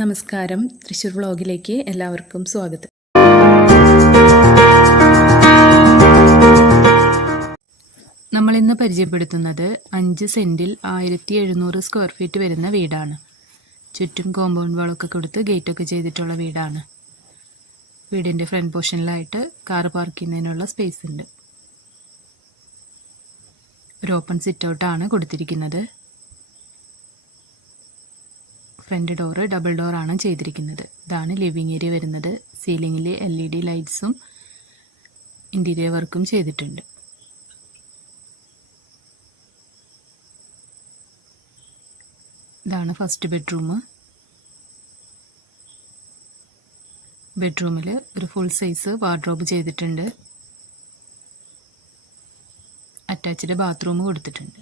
നമസ്കാരം. തൃശ്ശൂർ വ്ളോഗിലേക്ക് എല്ലാവർക്കും സ്വാഗതം. നമ്മൾ ഇന്ന് പരിചയപ്പെടുത്തുന്നത് അഞ്ച് സെന്റിൽ ആയിരത്തി എഴുന്നൂറ് സ്ക്വയർ ഫീറ്റ് വരുന്ന വീടാണ്. ചുറ്റും കോമ്പൗണ്ട് വാളൊക്കെ കൊടുത്ത് ഗേറ്റൊക്കെ ചെയ്തിട്ടുള്ള വീടാണ്. വീടിന്റെ ഫ്രണ്ട് പോർഷനിലായിട്ട് കാർ പാർക്ക് ചെയ്യുന്നതിനുള്ള സ്പേസ് ഉണ്ട്. ഒരു ഓപ്പൺ സിറ്റ് ഔട്ടാണ് കൊടുത്തിരിക്കുന്നത്. ഫ്രണ്ട് ഡോറ് ഡബിൾ ഡോറാണ് ചെയ്തിരിക്കുന്നത്. ഇതാണ് ലിവിങ് ഏരിയ വരുന്നത്. സീലിങ്ങിൽ എൽ ഇ ഡി ലൈറ്റ്സും ഇന്റീരിയർ വർക്കും ചെയ്തിട്ടുണ്ട്. ഇതാണ് ഫസ്റ്റ് ബെഡ്റൂം. ബെഡ്റൂമിൽ ഒരു ഫുൾ സൈസ് വാർഡ്രോബ് ചെയ്തിട്ടുണ്ട്. അറ്റാച്ച്ഡ് ബാത്റൂം കൊടുത്തിട്ടുണ്ട്.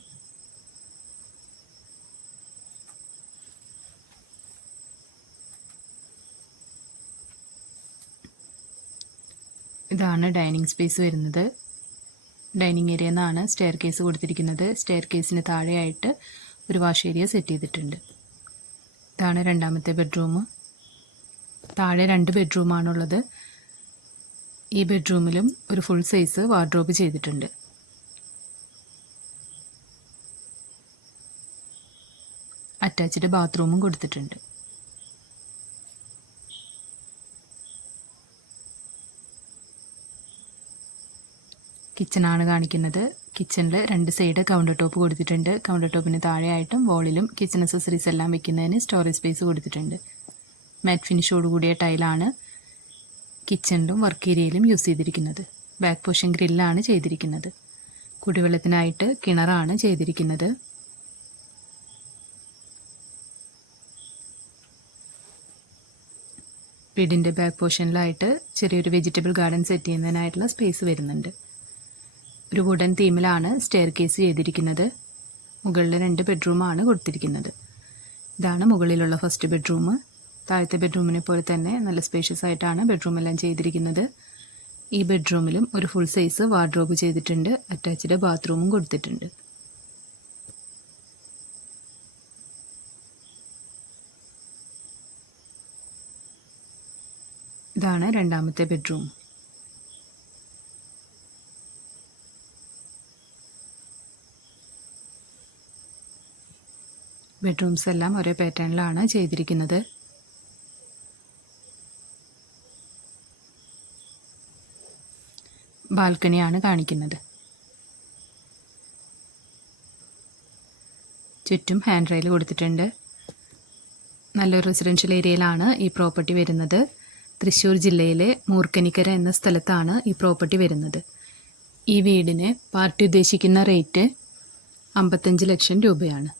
ഇതാണ് ഡൈനിങ് സ്പേസ് വരുന്നത്. ഡൈനിങ് ഏരിയ എന്നാണ് സ്റ്റെയർ കേസ് കൊടുത്തിരിക്കുന്നത്. സ്റ്റെയർ കേസിന് താഴെയായിട്ട് ഒരു വാഷ് ഏരിയ സെറ്റ് ചെയ്തിട്ടുണ്ട്. ഇതാണ് രണ്ടാമത്തെ ബെഡ്റൂം താഴെ രണ്ട് ബെഡ്റൂമാണുള്ളത് ഈ ബെഡ്റൂമിലും ഒരു ഫുൾ സൈസ് വാർഡ്രോബ് ചെയ്തിട്ടുണ്ട്. അറ്റാച്ച്ഡ് ബാത്റൂമും കൊടുത്തിട്ടുണ്ട്. കിച്ചണാണ് കാണിക്കുന്നത്. കിച്ചണിൽ രണ്ട് സൈഡ് കൗണ്ടർ ടോപ്പ് കൊടുത്തിട്ടുണ്ട്. കൗണ്ടർ ടോപ്പിന് താഴെയായിട്ടും വോളിലും കിച്ചൺ അസസറീസ് എല്ലാം വെക്കുന്നതിന് സ്റ്റോറേജ് സ്പേസ് കൊടുത്തിട്ടുണ്ട്. മാറ്റ് ഫിനിഷോട് കൂടിയ ടൈലാണ് കിച്ചണിലും വർക്ക് ഏരിയയിലും യൂസ് ചെയ്തിരിക്കുന്നത്. ബാക്ക് പോഷൻ ഗ്രില്ലാണ് ചെയ്തിരിക്കുന്നത്. കുടിവെള്ളത്തിനായിട്ട് കിണറാണ് ചെയ്തിരിക്കുന്നത്. വീടിന്റെ ബാക്ക് പോർഷനിലായിട്ട് ചെറിയൊരു വെജിറ്റബിൾ ഗാർഡൻ സെറ്റ് ചെയ്യുന്നതിനായിട്ടുള്ള സ്പേസ് വരുന്നുണ്ട്. ഒരു വുഡൻ തീമിലാണ് സ്റ്റെയർ കേസ് ചെയ്തിരിക്കുന്നത്. മുകളിൽ രണ്ട് ബെഡ്റൂമാണ് കൊടുത്തിരിക്കുന്നത്. ഇതാണ് മുകളിലുള്ള ഫസ്റ്റ് ബെഡ്റൂം താഴത്തെ ബെഡ്റൂമിനെ പോലെ തന്നെ നല്ല സ്പേഷ്യസ് ആയിട്ടാണ് ബെഡ്റൂം എല്ലാം ചെയ്തിരിക്കുന്നത്. ഈ ബെഡ്റൂമിലും ഒരു ഫുൾ സൈസ് വാർഡ്രോബ് ചെയ്തിട്ടുണ്ട്. അറ്റാച്ച്ഡ് ബാത്റൂമും കൊടുത്തിട്ടുണ്ട്. ഇതാണ് രണ്ടാമത്തെ ബെഡ്റൂം ബെഡ്റൂംസ് എല്ലാം ഒരേ പാറ്റേണിലാണ് ചെയ്തിരിക്കുന്നത്. ബാൽക്കണിയാണ് കാണിക്കുന്നത്. ചുറ്റും ഹാൻഡ് റെയിൽ കൊടുത്തിട്ടുണ്ട്. നല്ലൊരു റെസിഡൻഷ്യൽ ഏരിയയിലാണ് ഈ പ്രോപ്പർട്ടി വരുന്നത്. തൃശ്ശൂർ ജില്ലയിലെ മൂർക്കനിക്കര എന്ന സ്ഥലത്താണ് ഈ പ്രോപ്പർട്ടി വരുന്നത്. ഈ വീടിന് പാർട്ടി ഉദ്ദേശിക്കുന്ന റേറ്റ് അമ്പത്തഞ്ച് ലക്ഷം രൂപയാണ്.